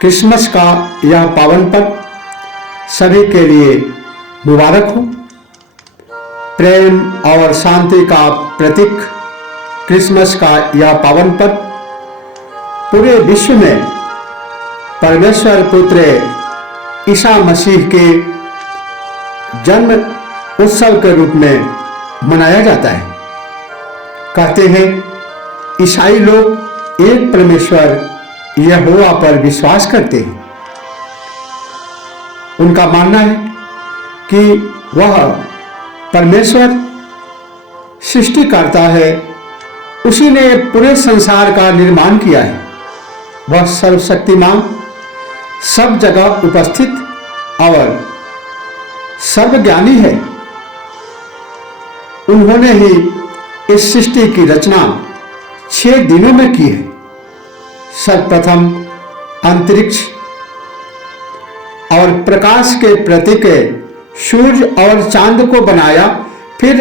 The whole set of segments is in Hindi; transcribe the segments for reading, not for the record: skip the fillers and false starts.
क्रिसमस का यह पावन पर्व सभी के लिए मुबारक हो। प्रेम और शांति का प्रतीक क्रिसमस का यह पावन पर्व पूरे विश्व में परमेश्वर पुत्र ईसा मसीह के जन्म उत्सव के रूप में मनाया जाता है। कहते हैं ईसाई लोग एक परमेश्वर यहोवा पर विश्वास करते हैं। उनका मानना है कि वह परमेश्वर सृष्टिकर्ता है, उसी ने पूरे संसार का निर्माण किया है। वह सर्वशक्तिमान, सब जगह उपस्थित और सर्वज्ञानी है। उन्होंने ही इस सृष्टि की रचना 6 दिनों में की है। सर्वप्रथम अंतरिक्ष और प्रकाश के प्रतीक सूर्य और चांद को बनाया, फिर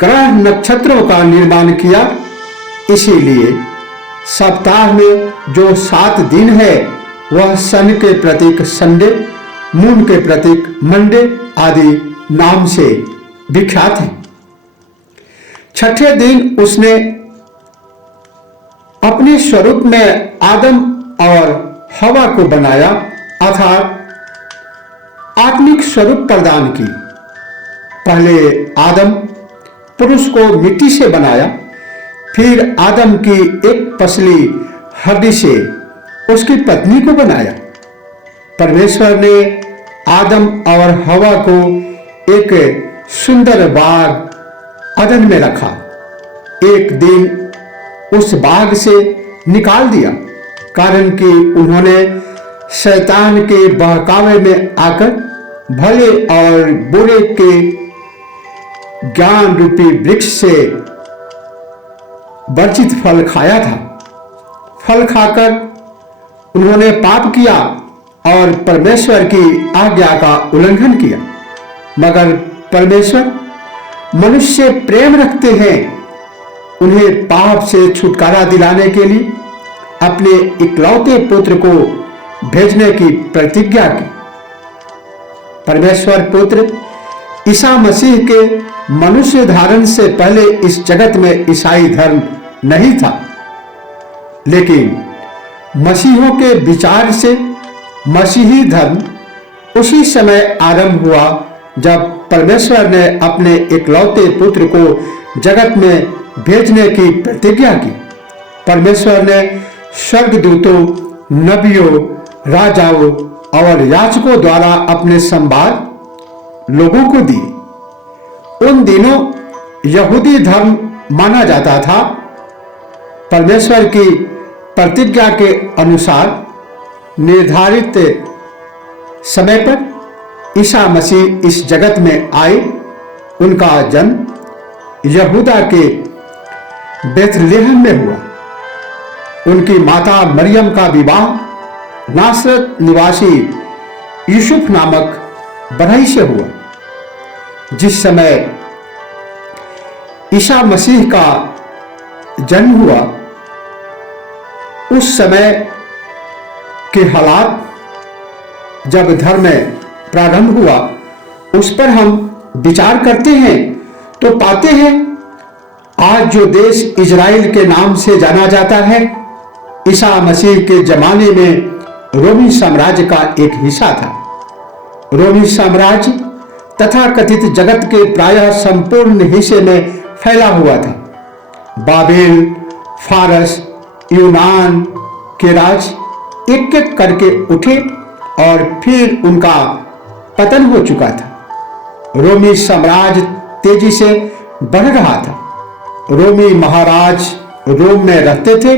ग्रह नक्षत्रों का निर्माण किया। इसीलिए सप्ताह में जो 7 दिन है वह सन के प्रतीक संडे, मून के प्रतीक मंडे आदि नाम से विख्यात है। छठे दिन उसने अपने स्वरूप में आदम और हवा को बनाया, अर्थात आत्मिक स्वरूप प्रदान की। पहले आदम पुरुष को मिट्टी से बनाया, फिर आदम की एक पसली हड्डी से उसकी पत्नी को बनाया। परमेश्वर ने आदम और हवा को एक सुंदर बाग अदन में रखा। एक दिन उस बाग से निकाल दिया, कारण कि उन्होंने शैतान के बहकावे में आकर भले और बुरे के ज्ञान रूपी वृक्ष से वर्जित फल खाया था। फल खाकर उन्होंने पाप किया और परमेश्वर की आज्ञा का उल्लंघन किया। मगर परमेश्वर मनुष्य प्रेम रखते हैं, उन्हें पाप से छुटकारा दिलाने के लिए अपने इकलौते पुत्र को भेजने की प्रतिज्ञा की। परमेश्वर पुत्र ईसा मसीह के मनुष्य धारण से पहले इस जगत में ईसाई धर्म नहीं था, लेकिन मसीहों के विचार से मसीही धर्म उसी समय आरंभ हुआ जब परमेश्वर ने अपने इकलौते पुत्र को जगत में भेजने की प्रतिज्ञा की। परमेश्वर ने स्वर्गदूतों, नबियों, राजाओं और याजकों द्वारा अपने संवाद लोगों को दिए। उन दिनों यहूदी धर्म माना जाता था। परमेश्वर की प्रतिज्ञा के अनुसार निर्धारित समय पर ईसा मसीह इस जगत में आए। उनका जन्म यहूदा के बेथलेहम में हुआ। उनकी माता मरियम का विवाह नासरत निवासी यूसुफ नामक बढ़ई से हुआ। जिस समय ईसा मसीह का जन्म हुआ, उस समय के हालात, जब धर्म प्रारंभ हुआ, उस पर हम विचार करते हैं तो पाते हैं आज जो देश इजराइल के नाम से जाना जाता है, ईसा मसीह के जमाने में रोमी साम्राज्य का एक हिस्सा था। रोमी साम्राज्य तथा कथित जगत के प्रायः संपूर्ण हिस्से में फैला हुआ था। बाबेल, फारस, यूनान के राज एक एक करके उठे और फिर उनका पतन हो चुका था। रोमी साम्राज्य तेजी से बढ़ रहा था। रोमी महाराज रोम में रहते थे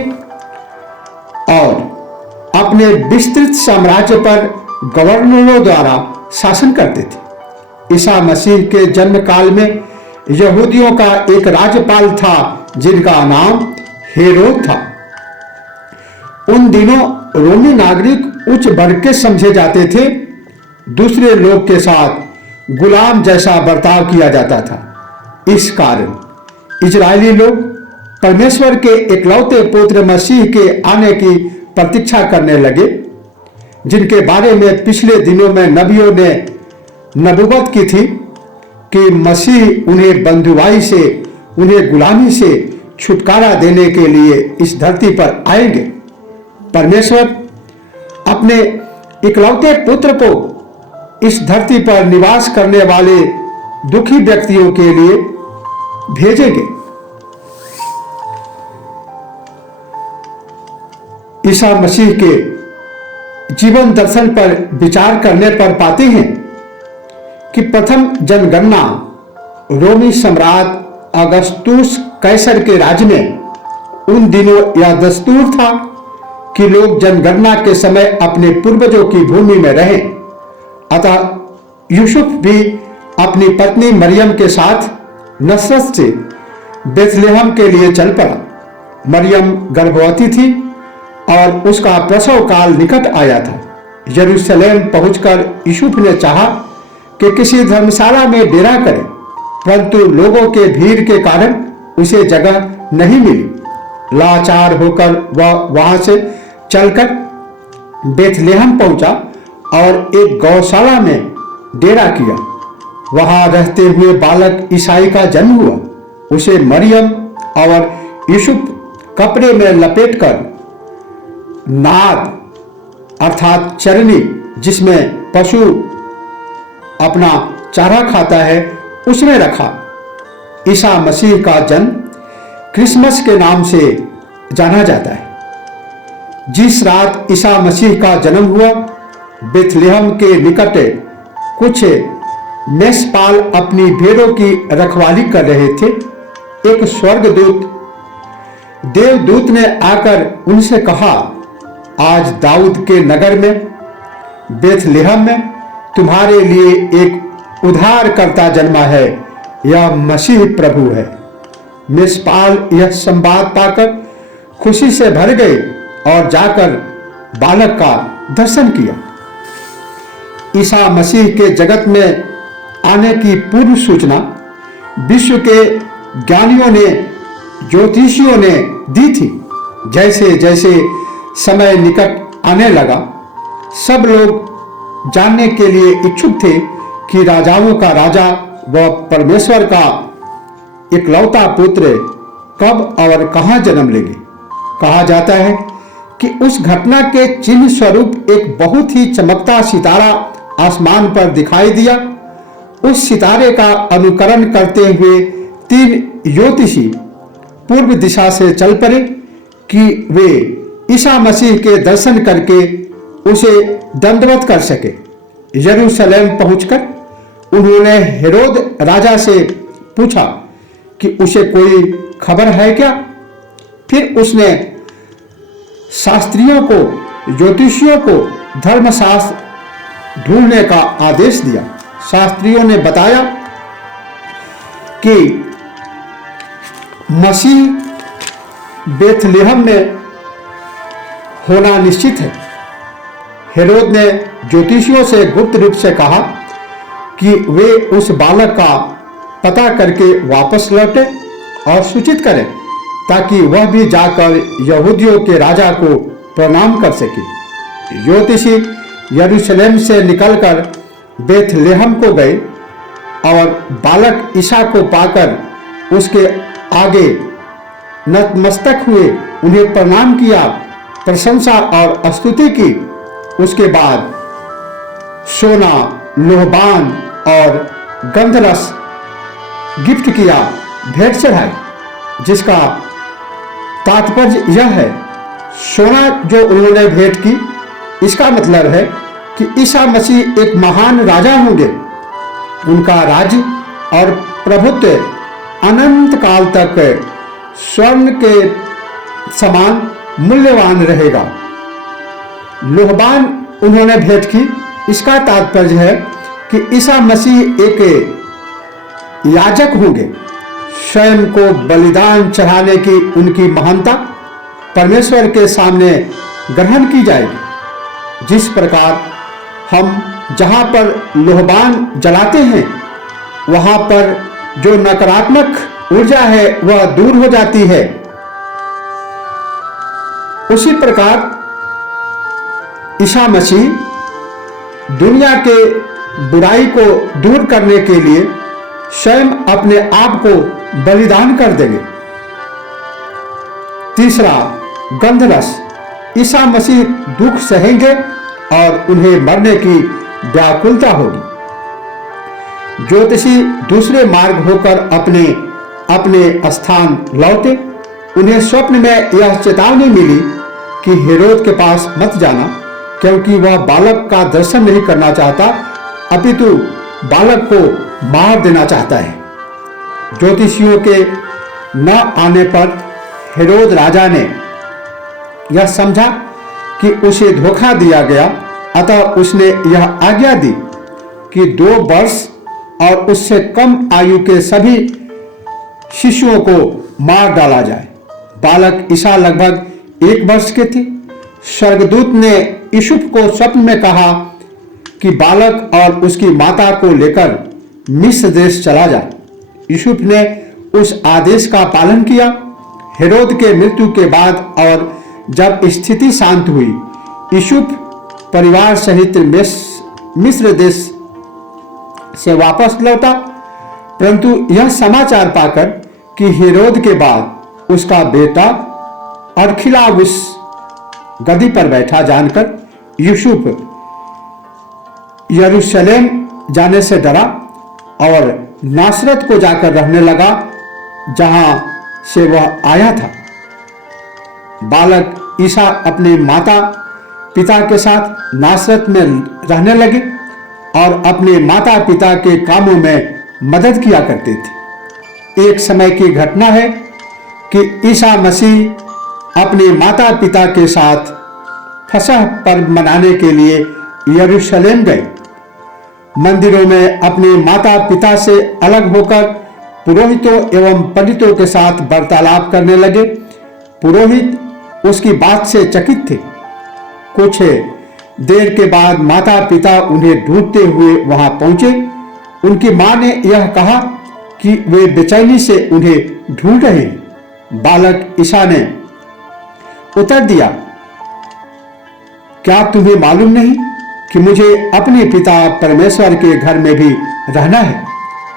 और अपने विस्तृत साम्राज्य पर गवर्नरों द्वारा शासन करते थे। ईसा मसीह के जन्म काल में यहूदियों का एक राज्यपाल था जिनका नाम हेरोद था। उन दिनों रोमी नागरिक उच्च वर्ग के समझे जाते थे। दूसरे लोग के साथ गुलाम जैसा बर्ताव किया जाता था। इस कारण इजरायली लोग परमेश्वर के इकलौते पुत्र मसीह के आने की प्रतीक्षा करने लगे। जिनके बारे में पिछले दिनों में नबियों ने नबूवत की थी कि मसीह उन्हें बंधुआई से, उन्हें गुलामी से छुटकारा देने के लिए इस धरती पर आएंगे। परमेश्वर अपने इकलौते पुत्र को इस धरती पर निवास करने वाले दुखी व्यक्तियों के लिए भेजेंगे। ईसा मसीह के जीवन दर्शन पर विचार करने पर पाते हैं कि प्रथम जनगणना रोमी सम्राट अगस्तुस कैसर के राज्य में उन दिनों यह दस्तूर था कि लोग जनगणना के समय अपने पूर्वजों की भूमि में रहें। अतः यूसुफ भी अपनी पत्नी मरियम के साथ नसरत से बेथलेहम के लिए चल पड़ा। मरियम गर्भवती थी और उसका प्रसव काल निकट आया था। यरूशलेम पहुंचकर यूसुफ ने चाहा कि किसी धर्मशाला में डेरा करे, परंतु लोगों के भीड़ के कारण उसे जगह नहीं मिली। लाचार होकर वह वहां से चलकर बेथलेहम पहुंचा और एक गौशाला में डेरा किया। वहां रहते हुए बालक ईसाई का जन्म हुआ। उसे मरियम और यूसुफ कपड़े में लपेटकर नाद अर्थात चरनी, जिसमें पशु अपना चारा खाता है, उसमें रखा। ईसा मसीह का जन्म क्रिसमस के नाम से जाना जाता है। जिस रात ईसा मसीह का जन्म हुआ, बेथलेहम के निकट कुछ मेषपाल अपनी भेड़ों की रखवाली कर रहे थे। एक स्वर्गदूत देवदूत ने आकर उनसे कहा, आज दाऊद के नगर में बेथलेहम में तुम्हारे लिए एक उद्धारकर्ता जन्मा है, यह मसीह प्रभु है। मेषपाल यह संवाद पाकर खुशी से भर गए और जाकर बालक का दर्शन किया। ईसा मसीह के जगत में आने की पूर्व सूचना विश्व के ज्ञानियों ने, ज्योतिषियों ने दी थी। जैसे जैसे समय निकट आने लगा, सब लोग जानने के लिए इच्छुक थे कि राजाओं का राजा व परमेश्वर का इकलौता पुत्र कब और कहां जन्म लेंगे। कहा जाता है कि उस घटना के चिन्ह स्वरूप एक बहुत ही चमकता सितारा आसमान पर दिखाई दिया। उस सितारे का अनुकरण करते हुए 3 ज्योतिषी पूर्व दिशा से चल पड़े कि वे ईसा मसीह के दर्शन करके उसे दंडवत कर सके। यरूशलेम पहुंचकर उन्होंने हेरोद राजा से पूछा कि उसे कोई खबर है क्या। फिर उसने शास्त्रियों को, ज्योतिषियों को धर्मशास्त्र ढूंढने का आदेश दिया। शास्त्रियों ने बताया कि मसीह बेथलेहम में होना निश्चित है। हेरोद ने ज्योतिषियों से गुप्त रूप से कहा कि वे उस बालक का पता करके वापस लौटे और सूचित करें, ताकि वह भी जाकर यहूदियों के राजा को प्रणाम कर सके। ज्योतिषी यरूशलेम से निकलकर बेथलेहम को गए और बालक ईसा को पाकर उसके आगे नतमस्तक हुए, उन्हें प्रणाम किया, प्रशंसा और स्तुति की। उसके बाद सोना, लोहबान और गंधरस गिफ्ट किया, भेंट चढ़ाई, जिसका तात्पर्य यह है, सोना जो उन्होंने भेंट की, इसका मतलब है कि ईसा मसीह एक महान राजा होंगे। उनका राज्य और प्रभुत्व अनंत काल तक स्वर्ण के समान मूल्यवान रहेगा। लोहबान उन्होंने भेंट की, इसका तात्पर्य है कि ईसा मसीह एक याजक होंगे। स्वयं को बलिदान चढ़ाने की उनकी महानता परमेश्वर के सामने ग्रहण की जाएगी। जिस प्रकार हम जहां पर लोहबान जलाते हैं, वहां पर जो नकारात्मक ऊर्जा है वह दूर हो जाती है, उसी प्रकार ईसा मसीह दुनिया के बुराई को दूर करने के लिए स्वयं अपने आप को बलिदान कर देंगे। तीसरा, गंधरस। ईसा मसीह दुख सहेंगे और उन्हें मरने की व्याकुलता होगी। ज्योतिषी दूसरे मार्ग होकर अपने अपने स्थान लौटे। उन्हें स्वप्न में यह चेतावनी मिली कि हेरोद के पास मत जाना, क्योंकि वह बालक का दर्शन नहीं करना चाहता, अपितु बालक को मार देना चाहता है। ज्योतिषियों के न आने पर हेरोद राजा ने यह समझा कि उसे धोखा दिया गया, अतः उसने यह आज्ञा दी कि 2 वर्ष और उससे कम आयु के सभी शिशुओं को मार डाला जाए। बालक ईसा लगभग 1 वर्ष के थे। स्वर्गदूत ने यूसुफ को स्वप्न में कहा कि बालक और उसकी माता को लेकर मिस्र देश चला जा। यूसुफ ने उस आदेश का पालन किया। हेरोद के मृत्यु के बाद और जब स्थिति शांत हुई, यूसुफ परिवार सहित मिस्र देश से वापस लौटा। परंतु यह समाचार पाकर कि हेरोद के बाद उसका बेटा अरखिलाउस गद्दी पर बैठा जानकर यूसुफ यरूशलेम जाने से डरा और नासरत को जाकर रहने लगा, जहां से वह आया था। बालक ईसा अपने माता पिता के साथ नासरत में रहने लगे और अपने माता पिता के कामों में मदद किया करते थे। एक समय की घटना है कि ईसा मसीह अपने माता पिता के साथ फसह पर्व मनाने के लिए यरूशलेम गए। मंदिरों में अपने माता पिता से अलग होकर पुरोहितों एवं पंडितों के साथ वार्तालाप करने लगे। पुरोहित उसकी बात से चकित थे। कुछ देर के बाद माता पिता उन्हें ढूंढते हुए वहां पहुंचे। उनकी मां ने यह कहा कि वे बेचैनी से उन्हें ढूंढ रहे हैं। बालक ईसा ने उत्तर दिया, क्या तुम्हें मालूम नहीं कि मुझे अपने पिता परमेश्वर के घर में भी रहना है?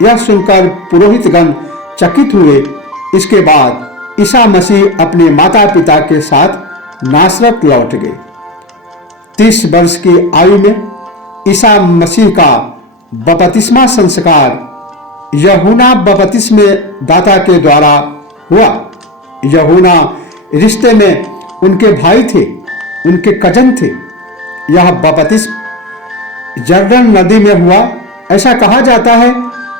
यह सुनकर पुरोहितगण चकित हुए। इसके बाद ईसा मसीह अपने माता पिता के साथ नासरत लौट गए। 30 वर्ष की आयु में ईसा मसीह का बपतिस्मा संस्कार यूहन्ना बपतिस्मा दाता के द्वारा हुआ। यूहन्ना रिश्ते में उनके भाई थे, उनके कजन थे। यह बपतिस्मा यरदन नदी में हुआ। ऐसा कहा जाता है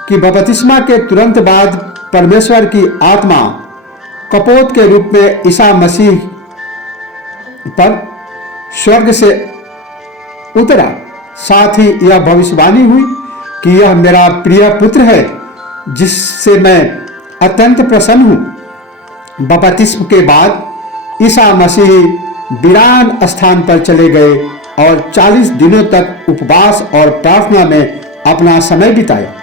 कि बपतिस्मा के तुरंत बाद परमेश्वर की आत्मा कपोत के रूप में ईसा मसीह पर स्वर्ग से उतरा। साथ ही यह भविष्यवाणी हुई कि यह मेरा प्रिय पुत्र है, जिससे मैं अत्यंत प्रसन्न हूं। बपतिस्म के बाद ईसा मसीह वीरान स्थान पर चले गए और 40 दिनों तक उपवास और प्रार्थना में अपना समय बिताया।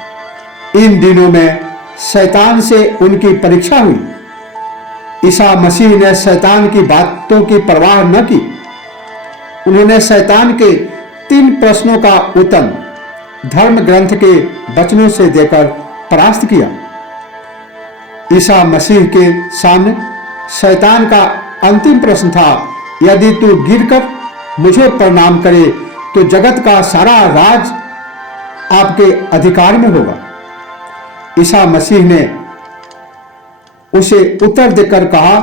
इन दिनों में शैतान से उनकी परीक्षा हुई। ईसा मसीह ने शैतान की बातों की परवाह न की। उन्होंने शैतान के 3 प्रश्नों का उत्तर धर्म ग्रंथ के वचनों से देकर परास्त किया। ईसा मसीह के सामने शैतान का अंतिम प्रश्न था, यदि तू गिरकर मुझे प्रणाम करे तो जगत का सारा राज आपके अधिकार में होगा। ईसा मसीह ने उसे उत्तर देकर कहा,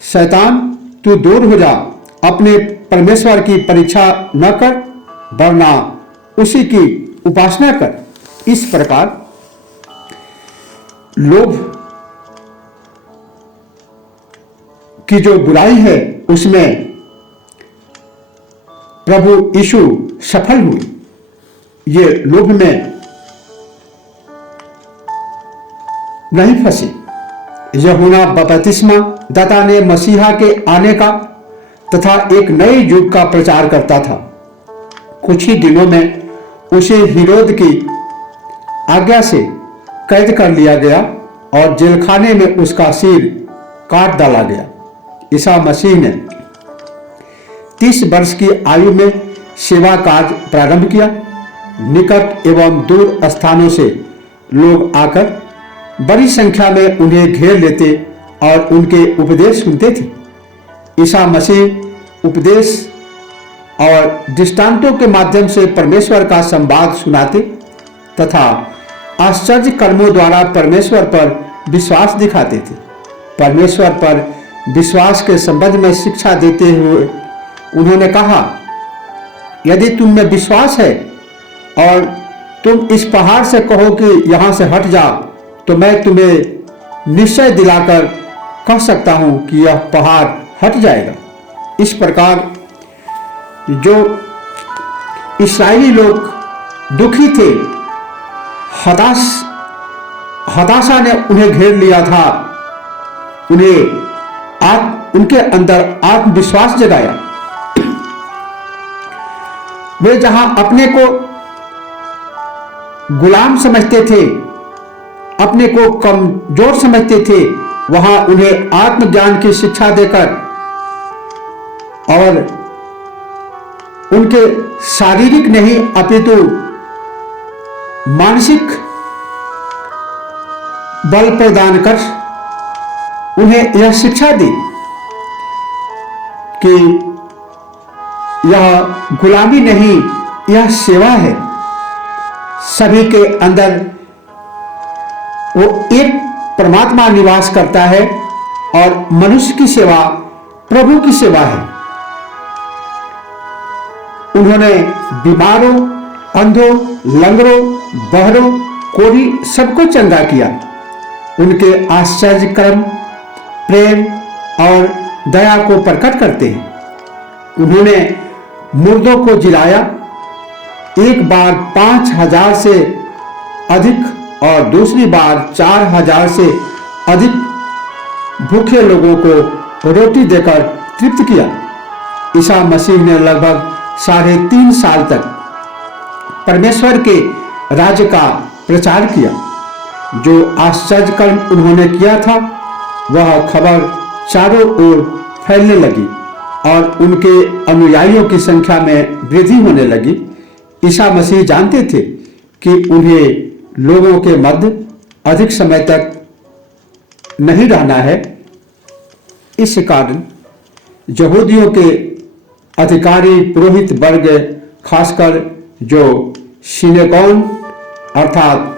शैतान तू दूर हो जा, अपने परमेश्वर की परीक्षा न कर, वरना उसी की उपासना कर। इस प्रकार लोभ की जो बुराई है उसमें प्रभु यीशु सफल हुए। ये लोभ में नहीं फंसे। यूहन्ना बपतिस्मा दाता ने मसीहा के आने का तथा एक नए युग का प्रचार करता था। कुछ ही दिनों में उसे हेरोद की आज्ञा से कैद कर लिया गया और जेलखाने में उसका सिर काट डाला गया। ईसा मसीह ने 30 वर्ष की आयु में सेवा कार्य प्रारंभ किया। निकट एवं दूर स्थानों से लोग आकर बड़ी संख्या में उन्हें घेर लेते और उनके उपदेश सुनते थे। ईसा मसीह उपदेश और दृष्टांतों के माध्यम से परमेश्वर का संवाद सुनाते तथा आश्चर्य कर्मों द्वारा परमेश्वर पर विश्वास दिखाते थे। परमेश्वर पर विश्वास के संबंध में शिक्षा देते हुए उन्होंने कहा, यदि तुम में विश्वास है और तुम इस पहाड़ से कहो कि यहाँ से हट जा, तो मैं तुम्हें निश्चय दिलाकर कह सकता हूँ कि यह पहाड़ हट जाएगा। इस प्रकार जो इस्राएली लोग दुखी थे, हताशा ने उन्हें घेर लिया था, उनके अंदर आत्मविश्वास जगाया। वे जहां अपने को गुलाम समझते थे, अपने को कमजोर समझते थे, वहां उन्हें आत्मज्ञान की शिक्षा देकर और उनके शारीरिक नहीं अपितु मानसिक बल प्रदान कर उन्हें यह शिक्षा दी कि यह गुलामी नहीं, यह सेवा है। सभी के अंदर वो एक परमात्मा निवास करता है और मनुष्य की सेवा प्रभु की सेवा है। उन्होंने बीमारों, अंधों, लंगड़ों, बहरों, कोढ़ी सबको चंगा किया। उनके आश्चर्य कर्म प्रेम और दया को प्रकट करते हैं। उन्होंने मुर्दों को जिलाया, एक बार 5,000 से अधिक और दूसरी बार 4,000 से अधिक भूखे लोगों को रोटी देकर तृप्त किया। ईसा मसीह ने लगभग 3.5 साल तक परमेश्वर के राज्य का प्रचार किया। जो आश्चर्य कर्म उन्होंने किया था, वह खबर चारों ओर फैलने लगी और उनके अनुयायियों की संख्या में वृद्धि होने लगी। ईसा मसीह जानते थे कि उन्हें लोगों के मध्य अधिक समय तक नहीं रहना है। इस कारण यहूदियों के अधिकारी पुरोहित वर्ग, खासकर जो सिनेगोग अर्थात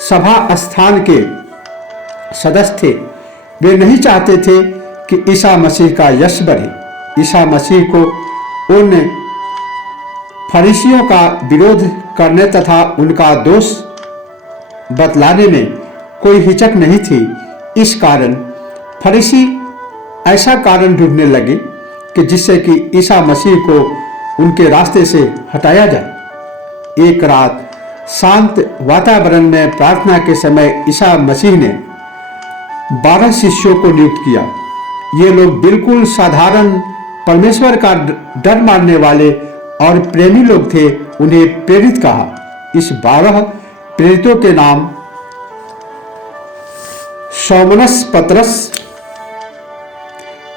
सभा स्थान के सदस्य थे, वे नहीं चाहते थे कि ईसा मसीह का यश बढ़े। ईसा मसीह को उन फरीसियों का विरोध करने तथा उनका दोष बतलाने में कोई हिचक नहीं थी। इस कारण फरीसी ऐसा कारण ढूंढने लगे कि जिससे कि ईसा मसीह को उनके रास्ते से हटाया जाए। एक रात शांत वातावरण में प्रार्थना के समय ईसा मसीह ने 12 शिष्यों को नियुक्त किया। ये लोग बिल्कुल साधारण परमेश्वर का डर मानने वाले और प्रेमी लोग थे। उन्हें प्रेरित कहा। इस 12 प्रेरितों के नाम शमौन पतरस,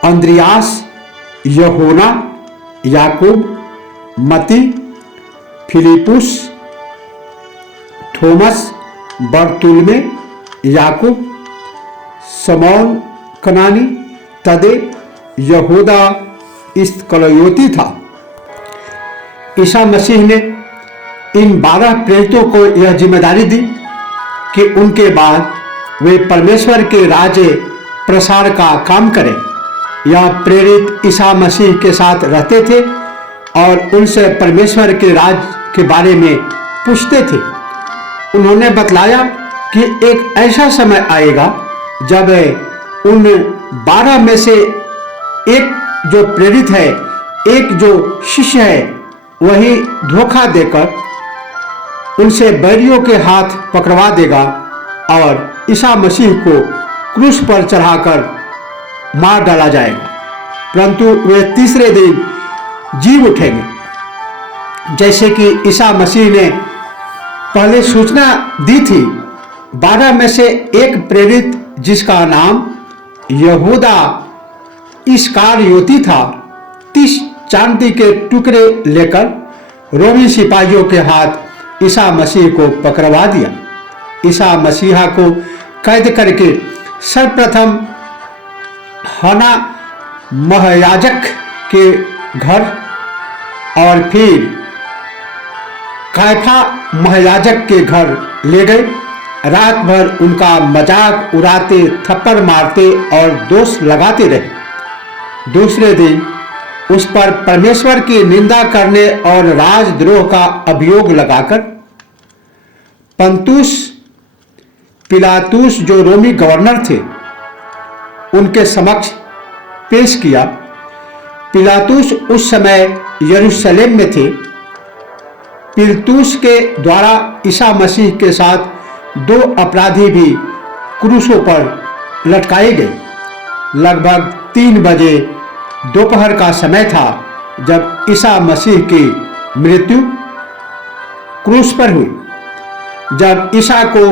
अंद्रियास, यूहन्ना, याकूब, मत्ती, फिलिपुस, थोमस, बरतुल्मै, याकूब, शमौन कनानी, तदे, यहूदा इस्करियोती था। ईसा मसीह ने इन 12 प्रेरितों को यह जिम्मेदारी दी कि उनके बाद वे परमेश्वर के राज्य प्रसार का काम करें। यह प्रेरित ईसा मसीह के साथ रहते थे और उनसे परमेश्वर के राज्य के बारे में पूछते थे। उन्होंने बतलाया कि एक ऐसा समय आएगा जब उन 12 में से एक जो प्रेरित है, एक जो शिष्य है, वही धोखा देकर उनसे बैरियों के हाथ पकड़वा देगा और ईसा मसीह को क्रूस पर चढ़ाकर मार डाला जाएगा, परंतु वे तीसरे दिन जी उठेंगे। जैसे कि ईसा मसीह ने पहले सूचना दी थी, 12 में से एक प्रेरित जिसका नाम यहूदा इस्करियोती था, 30 चांदी के टुकड़े लेकर रोमी सिपाहियों के हाथ ईसा मसीह को पकड़वा दिया। ईसा मसीहा को कैद करके सर्वप्रथम हना महायाजक के घर और फिर कायफा महायाजक के घर ले गए। रात भर उनका मजाक उड़ाते, थप्पड़ मारते और दोष लगाते रहे। दूसरे दिन उस पर परमेश्वर की निंदा करने और राजद्रोह का अभियोग लगाकर पंतुस पिलातुस जो रोमी गवर्नर थे उनके समक्ष पेश किया। पिलातुस उस समय यरूशलेम में थे। पिलातुस के द्वारा ईसा मसीह के साथ 2 अपराधी भी क्रूसों पर लटकाए गए। लगभग 3 बजे दोपहर का समय था जब ईसा मसीह की मृत्यु क्रूस पर हुई। जब ईसा को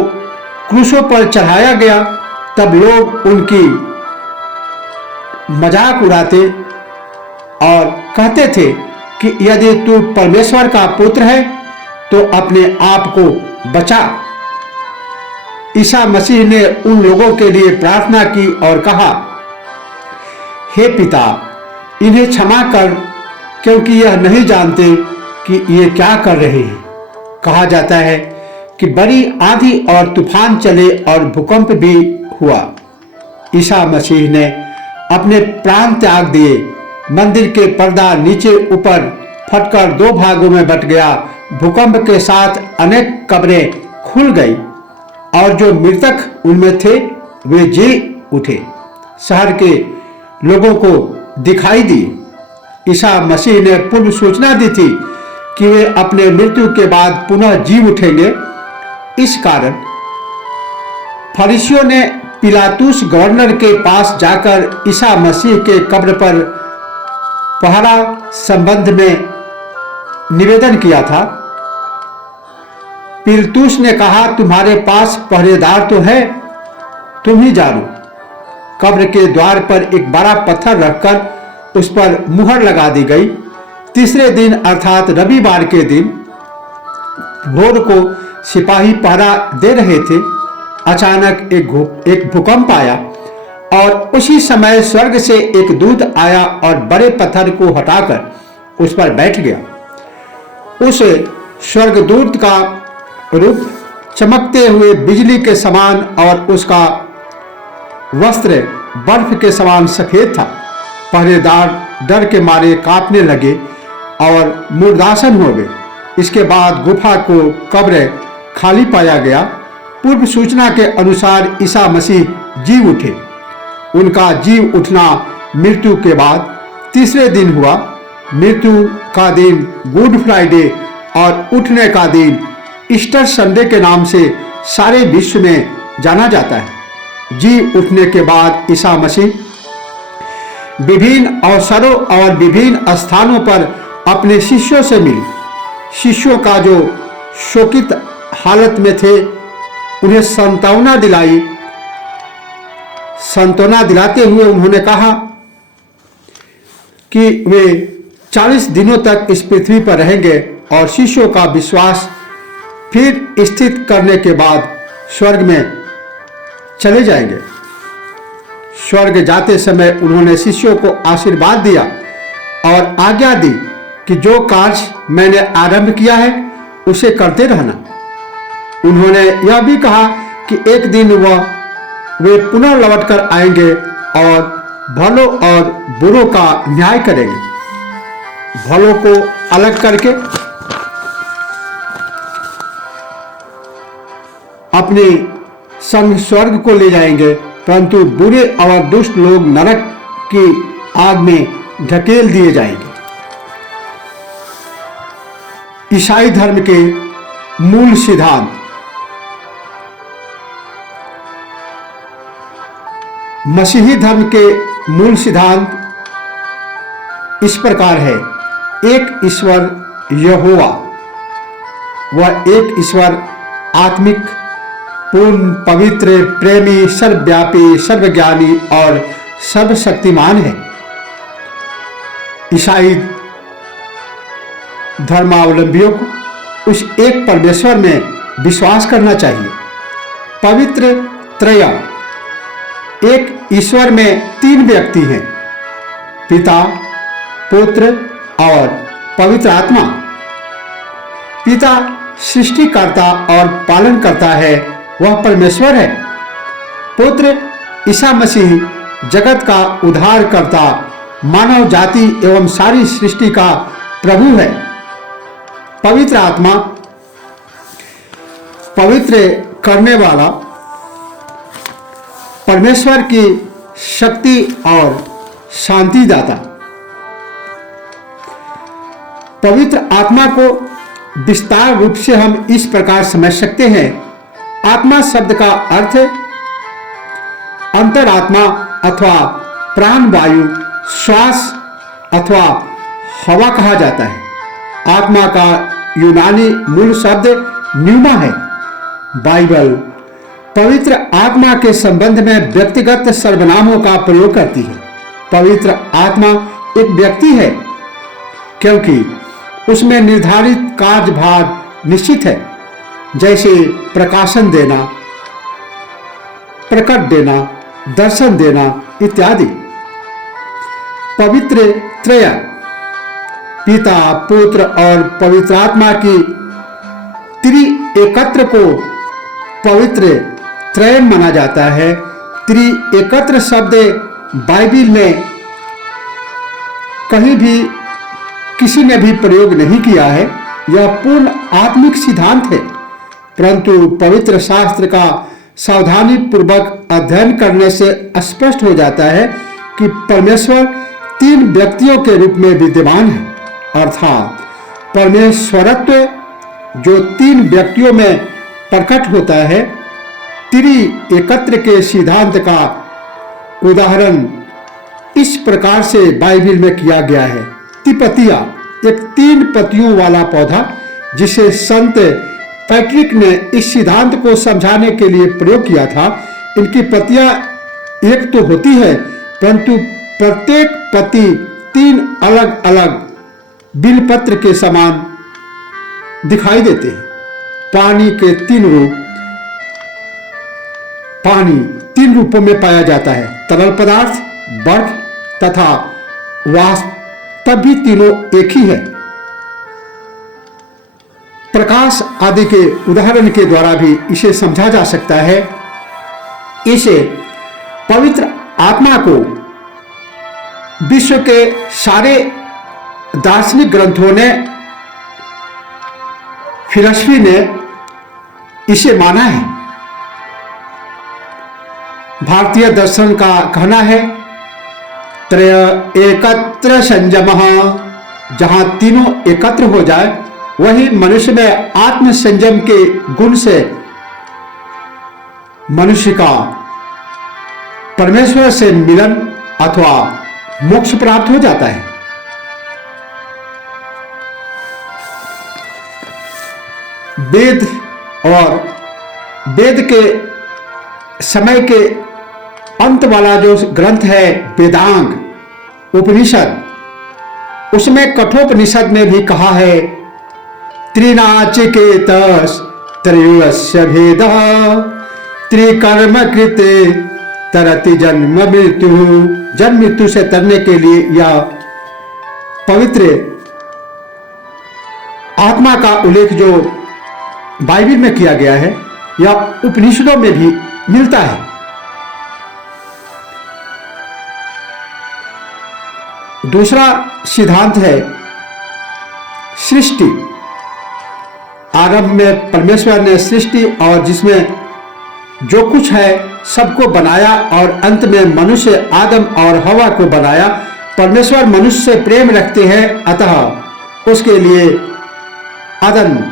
क्रूसों पर चढ़ाया गया तब लोग उनकी मजाक उड़ाते और कहते थे कि यदि तू परमेश्वर का पुत्र है तो अपने आप को बचा। ईसा मसीह ने उन लोगों के लिए प्रार्थना की और कहा, हे पिता, इन्हें क्षमा कर, क्योंकि यह नहीं जानते कि ये क्या कर रहे हैं। कहा जाता है कि बड़ी आंधी और तूफान चले और भूकंप भी हुआ। ईसा मसीह ने अपने प्राण त्याग दिए। मंदिर के पर्दा नीचे ऊपर फटकर 2 भागों में बट गया। भूकंप के साथ अनेक कब्रें खुल गई और जो मृतक उनमें थे वे जी उठे। शहर के लोगों को दिखाई दी। ईसा मसीह ने पूर्व सूचना दी थी कि वे अपने मृत्यु के बाद पुनः जी उठेंगे। इस कारण फरीसियों ने पिलातुस गवर्नर के पास जाकर ईसा मसीह के कब्र पर पहरा संबंध में निवेदन किया था। पिलातुस ने कहा, तुम्हारे पास पहरेदार तो है, तुम ही जानो। कब्र के द्वार पर एक बड़ा पत्थर रखकर उस पर मुहर लगा दी गई। तीसरे दिन अर्थात रविवार के दिन भोर को सिपाही पहरा दे रहे थे। अचानक एक भूकंप आया और उसी समय स्वर्ग से एक दूत आया और बड़े पत्थर को हटाकर उस पर बैठ गया। उस स्वर्गदूत का रूप चमकते हुए बिजली के समान और उसका वस्त्र बर्फ के समान सफेद था। पहरेदार डर के मारे कांपने लगे और मुर्दासन हो गए। इसके बाद गुफा को कब्र खाली पाया गया। पूर्व सूचना के अनुसार ईसा मसीह जी उठे। उनका जी उठना मृत्यु के बाद तीसरे दिन हुआ। मृत्यु का दिन गुड फ्राइडे और उठने का दिन ईस्टर संडे के नाम से सारे विश्व में जाना जाता है। जी उठने के बाद ईसा मसीह विभिन्न अवसरों और विभिन्न स्थानों पर अपने शिष्यों से मिले। शिष्यों का जो शोकित हालत में थे उन्हें सांत्वना दिलाई। सांत्वना दिलाते हुए उन्होंने कहा कि वे 40 दिनों तक इस पृथ्वी पर रहेंगे और शिष्यों का विश्वास फिर स्थित करने के बाद स्वर्ग में चले जाएंगे। स्वर्ग जाते समय उन्होंने शिष्यों को आशीर्वाद दिया और आज्ञा दी कि जो कार्य मैंने आरंभ किया है उसे करते रहना। उन्होंने यह भी कहा कि एक दिन वे पुनः लौटकर आएंगे और भलों और बुरों का न्याय करेंगे। भलों को अलग करके अपने संग स्वर्ग को ले जाएंगे, परंतु बुरे और दुष्ट लोग नरक की आग में ढकेल दिए जाएंगे। ईसाई धर्म के मूल सिद्धांत। मसीही धर्म के मूल सिद्धांत इस प्रकार है। एक ईश्वर यहोवा, वह एक ईश्वर आत्मिक, पूर्ण, पवित्र, प्रेमी, सर्वव्यापी, सर्वज्ञानी और सर्वशक्तिमान है। ईसाई धर्मावलंबियों को उस एक परमेश्वर में विश्वास करना चाहिए। पवित्र त्रय, एक ईश्वर में तीन व्यक्ति हैं, पिता, पुत्र और पवित्र आत्मा। पिता सृष्टिकर्ता और पालन करता है, वह परमेश्वर है। पुत्र ईसा मसीह जगत का उद्धारकर्ता, मानव जाति एवं सारी सृष्टि का प्रभु है। पवित्र आत्मा पवित्र करने वाला, परमेश्वर की शक्ति और शांति दाता। पवित्र आत्मा को विस्तार रूप से हम इस प्रकार समझ सकते हैं। आत्मा शब्द का अर्थ अंतरात्मा अथवा प्राण वायु, श्वास अथवा हवा कहा जाता है। आत्मा का यूनानी मूल शब्द न्यूमा है। बाइबल पवित्र आत्मा के संबंध में व्यक्तिगत सर्वनामों का प्रयोग करती है। पवित्र आत्मा एक व्यक्ति है क्योंकि उसमें निर्धारित कार्यभार निश्चित है, जैसे प्रकाशन देना, प्रकट देना, दर्शन देना इत्यादि। पवित्र त्रय, पिता, पुत्र और पवित्र आत्मा की त्रि-एकत्र को पवित्र त्रय माना जाता है। त्रि-एकत्र शब्द बाइबल में कहीं भी किसी ने भी प्रयोग नहीं किया है। यह पूर्ण आत्मिक सिद्धांत है, परंतु पवित्र शास्त्र का सावधानी पूर्वक अध्ययन करने से स्पष्ट हो जाता है कि परमेश्वर तीन व्यक्तियों के रूप में विद्यमान है, अर्थात परमेश्वरत्व जो तीन व्यक्तियों में प्रकट होता है। त्रि-एकत्र के सिद्धांत का उदाहरण इस प्रकार से बाइबल में किया गया है। तिपतिया, एक तीन पत्तियों वाला पौधा जिसे संत पैट्रिक ने इस सिद्धांत को समझाने के लिए प्रयोग किया था। इनकी पत्तियां एक तो होती है, परंतु प्रत्येक पत्ती तीन अलग अलग बिलपत्र के समान दिखाई देते हैं। पानी के तीन रूप, पानी तीन रूपों में पाया जाता है, तरल पदार्थ, बर्फ तथा वाष्प, तब भी तीनों एक ही है। प्रकाश आदि के उदाहरण के द्वारा भी इसे समझा जा सकता है। इसे पवित्र आत्मा को विश्व के सारे दार्शनिक ग्रंथों ने, फिलॉसफी ने इसे माना है। भारतीय दर्शन का कहना है त्रय एकत्र संयमः, जहां तीनों एकत्र हो जाए वही मनुष्य में आत्म संयम के गुण से मनुष्य का परमेश्वर से मिलन अथवा मोक्ष प्राप्त हो जाता है। वेद और वेद के समय के अंत वाला जो ग्रंथ है वेदांग उपनिषद, उसमें कठोपनिषद में भी कहा है त्रिनाचिकेतस त्रयोस्य भेदः त्रिकर्म कृते तरति जन्म मृत्यु। जन्म मृत्यु से तरने के लिए यह पवित्र आत्मा का उल्लेख जो बाइबल में किया गया है, यह उपनिषदों में भी मिलता है। दूसरा सिद्धांत है सृष्टि। आरंभ में परमेश्वर ने सृष्टि और जिसमें जो कुछ है सबको बनाया और अंत में मनुष्य आदम और हवा को बनाया। परमेश्वर मनुष्य से प्रेम रखते हैं, अतः उसके लिए अदन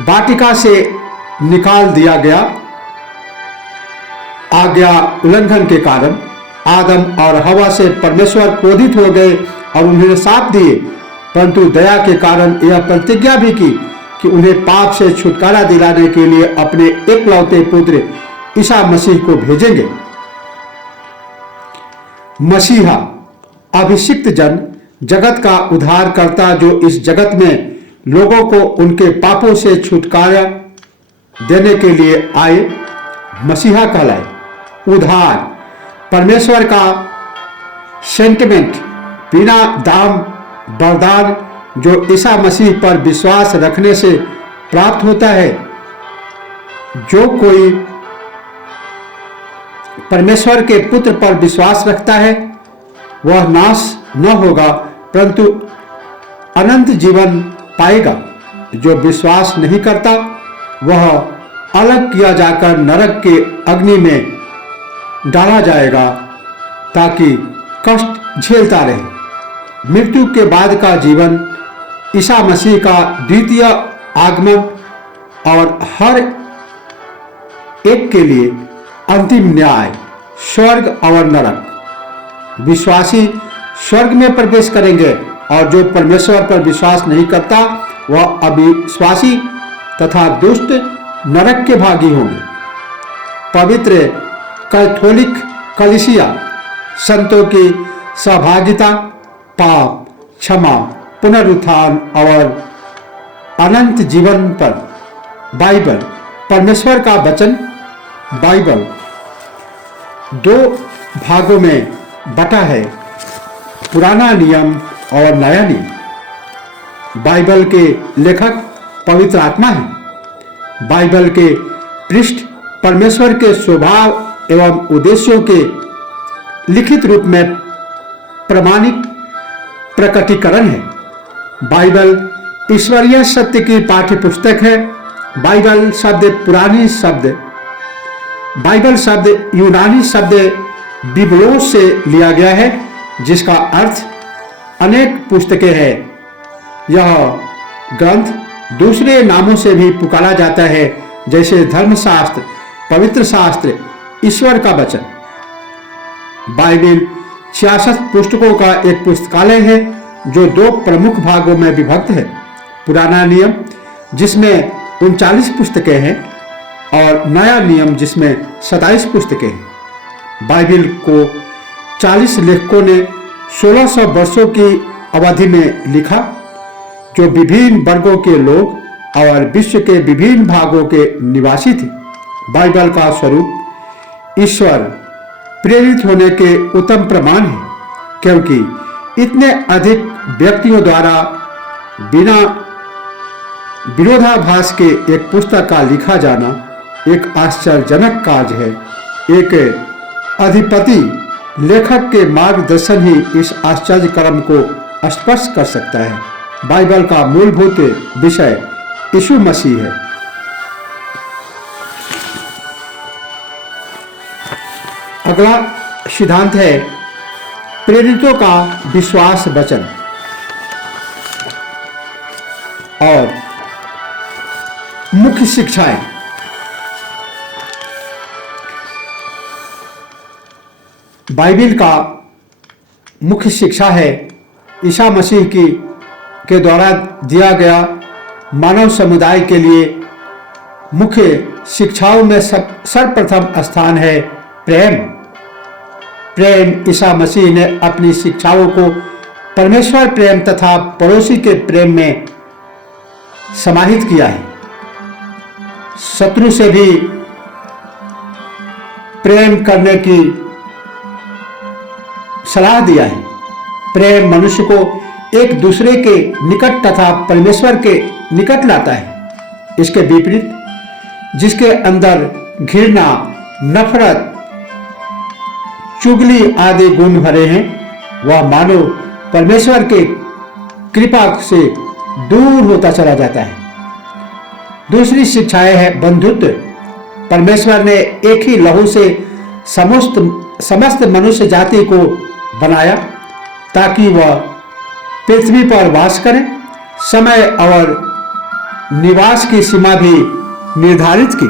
वाटिका से निकाल दिया गया। आज्ञा उल्लंघन के कारण आदम और हवा से परमेश्वर क्रोधित हो गए और उन्हें शाप दिए, परंतु दया के कारण यह प्रतिज्ञा भी की कि उन्हें पाप से छुटकारा दिलाने के लिए अपने एकलौते पुत्र ईसा मसीह को भेजेंगे। मसीहा अभिषिक्त जन, जगत का उद्धारकर्ता जो इस जगत में लोगों को उनके पापों से छुटकारा देने के लिए आए मसीहा कहलाए। उद्धार परमेश्वर का सेंटिमेंट बिना दाम वरदान जो ईसा मसीह पर विश्वास रखने से प्राप्त होता है। जो कोई परमेश्वर के पुत्र पर विश्वास रखता है वह नाश न होगा परंतु अनंत जीवन पाएगा। जो विश्वास नहीं करता वह अलग किया जाकर नरक के अग्नि में डाला जाएगा ताकि कष्ट झेलता रहे। मृत्यु के बाद का जीवन ईसा मसीह का द्वितीय आगमन और हर एक के लिए अंतिम न्याय, स्वर्ग और नरक। विश्वासी स्वर्ग में प्रवेश करेंगे और जो परमेश्वर पर विश्वास नहीं करता वह अविश्वासी तथा दुष्ट नरक के भागी होंगे। पवित्र कैथोलिक कलीसिया संतों की सहभागिता, पाप क्षमा, पुनरुत्थान और अनंत जीवन पर बाइबल, परमेश्वर का वचन, बाइबल दो भागों में बटा है, पुराना नियम और नया नियम। बाइबल के लेखक पवित्र आत्मा है। बाइबल के पृष्ठ परमेश्वर के स्वभाव एवं उद्देश्यों के लिखित रूप में प्रमाणिक प्रकटीकरण है। बाइबल ईश्वरीय सत्य की पाठ्य पुस्तक है। बाइबल शब्द यूनानी शब्द बिबलोस से लिया गया है जिसका अर्थ अनेक पुस्तकें हैं। यह ग्रंथ दूसरे नामों से भी पुकारा जाता है जैसे धर्मशास्त्र, पवित्र शास्त्र, ईश्वर का वचन। बाइबल 66 पुस्तकों का एक पुस्तकालय है जो दो प्रमुख भागों में विभक्त है। पुराना नियम जिसमें 39 पुस्तकें हैं और नया नियम जिसमें 27 पुस्तकें हैं। बाइबल को 40 लेखकों ने 1600 वर्षों की अवधि में लिखा जो विभिन्न वर्गों के लोग और विश्व के विभिन्न भागों के निवासी थे। बाइबल का स्वरूप ईश्वर प्रेरित होने के उत्तम प्रमाण है क्योंकि इतने अधिक व्यक्तियों द्वारा बिना विरोधाभास के एक पुस्तक का लिखा जाना एक आश्चर्यजनक कार्य है। एक अधिपति लेखक के मार्गदर्शन ही इस आश्चर्य कर्म को स्पष्ट कर सकता है। बाइबल का मूलभूत विषय यीशु मसीह है। अगला सिद्धांत है प्रेरितों का विश्वास वचन और मुख्य शिक्षाएं। बाइबल का मुख्य शिक्षा है ईसा मसीह के द्वारा दिया गया मानव समुदाय के लिए मुख्य शिक्षाओं में सर्वप्रथम स्थान है प्रेम। प्रेम ईसा मसीह ने अपनी शिक्षाओं को परमेश्वर प्रेम तथा पड़ोसी के प्रेम में समाहित किया है। शत्रु से भी प्रेम करने की सलाह दिया है। प्रेम मनुष्य को एक दूसरे के निकट तथा परमेश्वर के निकट लाता है। इसके विपरीत जिसके अंदर घृणा, नफरत, चुगली आदि गुण भरे हैं वह मानो परमेश्वर के कृपा से दूर होता चला जाता है। दूसरी शिक्षाएं है बंधुत्व। परमेश्वर ने एक ही लहू से समस्त मनुष्य जाति को बनाया ताकि वह पृथ्वी पर वास करें। समय और निवास की सीमा भी निर्धारित की।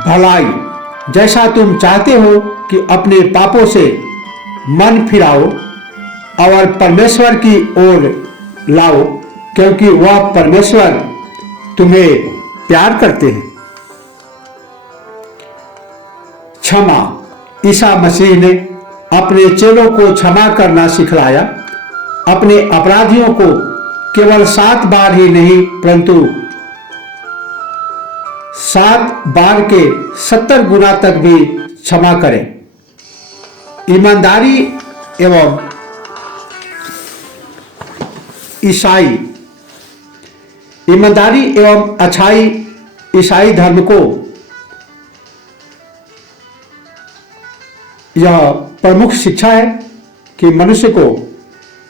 भलाई जैसा तुम चाहते हो कि अपने पापों से मन फिराओ और परमेश्वर की ओर लाओ क्योंकि वह परमेश्वर तुम्हें प्यार करते हैं। क्षमा ईसा मसीह ने अपने चेलों को क्षमा करना सिखलाया अपने अपराधियों को केवल 7 बार ही नहीं परंतु 7 बार के 70 गुना तक भी क्षमा करें। ईमानदारी एवं अच्छाई ईसाई धर्म को यह प्रमुख शिक्षा है कि मनुष्य को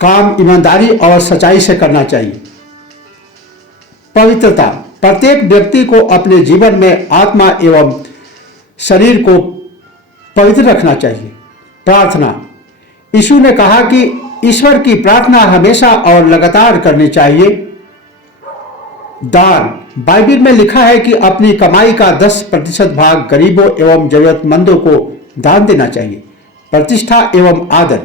काम ईमानदारी और सच्चाई से करना चाहिए। पवित्रता, प्रत्येक व्यक्ति को अपने जीवन में आत्मा एवं शरीर को पवित्र रखना चाहिए। प्रार्थना, यीशु ने कहा कि ईश्वर की प्रार्थना हमेशा और लगातार करनी चाहिए। दान, बाइबल में लिखा है कि अपनी कमाई का 10% भाग गरीबों एवं जरूरतमंदों को दान देना चाहिए। प्रतिष्ठा एवं आदर,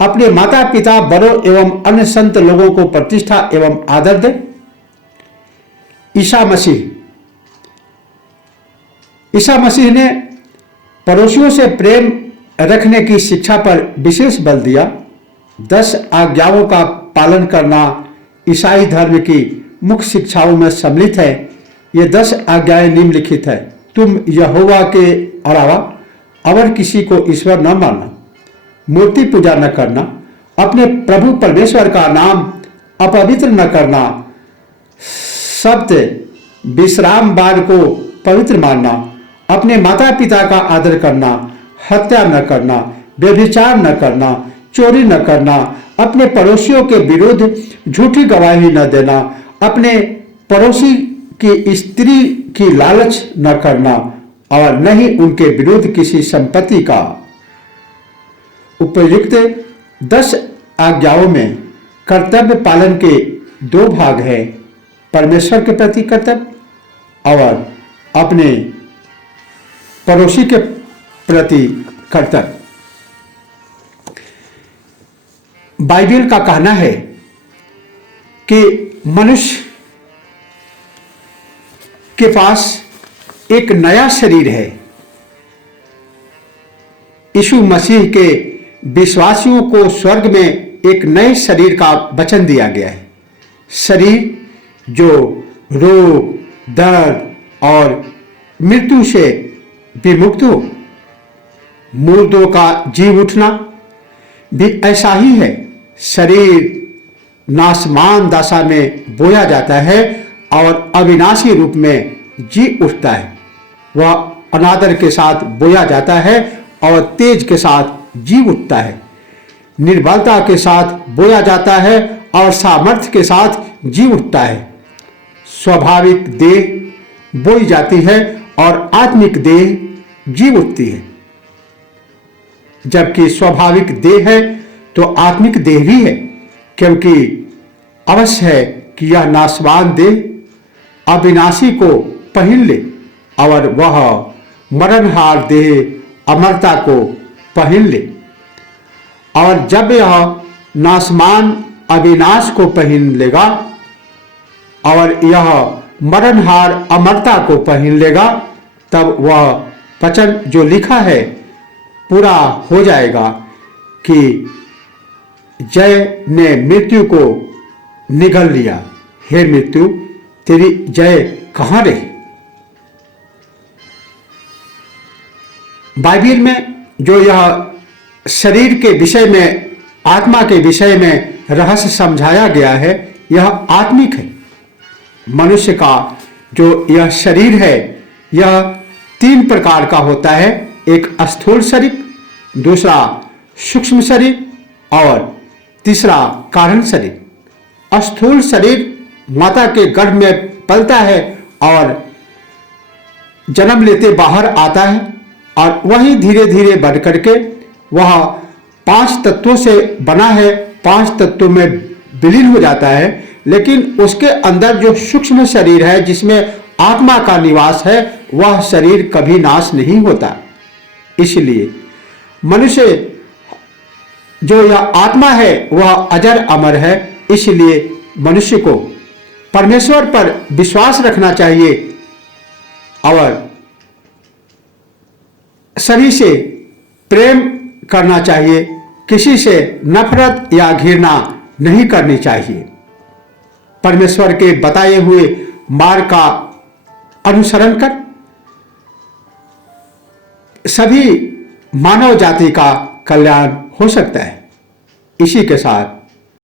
अपने माता पिता, बड़ों एवं अन्य संत लोगों को प्रतिष्ठा एवं आदर दें। ईसा मसीह ने पड़ोसियों से प्रेम रखने की शिक्षा पर विशेष बल दिया। 10 आज्ञाओं का पालन करना ईसाई धर्म की मुख्य शिक्षाओं में सम्मिलित है। ये 10 आज्ञाएं निम्नलिखित है। तुम यहोवा के अलावा और किसी को ईश्वर न मानना, मूर्ति पूजा न करना, अपने प्रभु परमेश्वर का नाम अपवित्र न करना, सब्त विश्रामवार को पवित्र मानना, अपने माता पिता का आदर करना, हत्या न करना, व्यभिचार न करना, चोरी न करना, अपने पड़ोसियों के विरुद्ध झूठी गवाही न देना, अपने पड़ोसी की स्त्री की लालच न करना और न ही उनके विरुद्ध किसी संपत्ति का। उपयुक्त 10 आज्ञाओं में कर्तव्य पालन के 2 भाग हैं, परमेश्वर के प्रति कर्तव्य और अपने पड़ोसी के प्रति कर्तव्य। बाइबल का कहना है कि मनुष्य के पास एक नया शरीर है। यीशु मसीह के विश्वासियों को स्वर्ग में एक नए शरीर का वचन दिया गया है। शरीर जो रोग, दर्द और मृत्यु से विमुक्त हो। मुर्दों का जी उठना भी ऐसा ही है। शरीर नाशमान दशा में बोया जाता है और अविनाशी रूप में जी उठता है। वह अनादर के साथ बोया जाता है और तेज के साथ जी उठता है। निर्बलता के साथ बोया जाता है और सामर्थ्य के साथ जी उठता है। स्वाभाविक देह बोई जाती है और आत्मिक देह जी उठती है। जबकि स्वाभाविक देह है तो आत्मिक देह भी है, क्योंकि अवश्य है कि यह नाशवान देह अविनाशी को पहन ले और वह मरणहार देह अमरता को पहन ले। और जब यह नाशमान अविनाश को पहन लेगा और यह मरणहार अमरता को पहन लेगा, तब वह वचन जो लिखा है पूरा हो जाएगा कि जय ने मृत्यु को निगल लिया। हे मृत्यु, तेरी जय कहां रही? बाइबल में जो यह शरीर के विषय में, आत्मा के विषय में रहस्य समझाया गया है, यह आत्मिक है। मनुष्य का जो यह शरीर है यह 3 प्रकार का होता है। एक स्थूल शरीर, दूसरा सूक्ष्म शरीर और तीसरा कारण शरीर। स्थूल शरीर माता के गर्भ में पलता है और जन्म लेते बाहर आता है और वही धीरे धीरे बढ़ करके वह 5 तत्वों से बना है, 5 तत्वों में विलीन हो जाता है। लेकिन उसके अंदर जो सूक्ष्म शरीर है जिसमें आत्मा का निवास है, वह शरीर कभी नाश नहीं होता। इसलिए मनुष्य जो यह आत्मा है वह अजर अमर है। इसलिए मनुष्य को परमेश्वर पर विश्वास रखना चाहिए और सभी से प्रेम करना चाहिए। किसी से नफरत या घृणा नहीं करनी चाहिए। परमेश्वर के बताए हुए मार्ग का अनुसरण कर सभी मानव जाति का कल्याण हो सकता है। इसी के साथ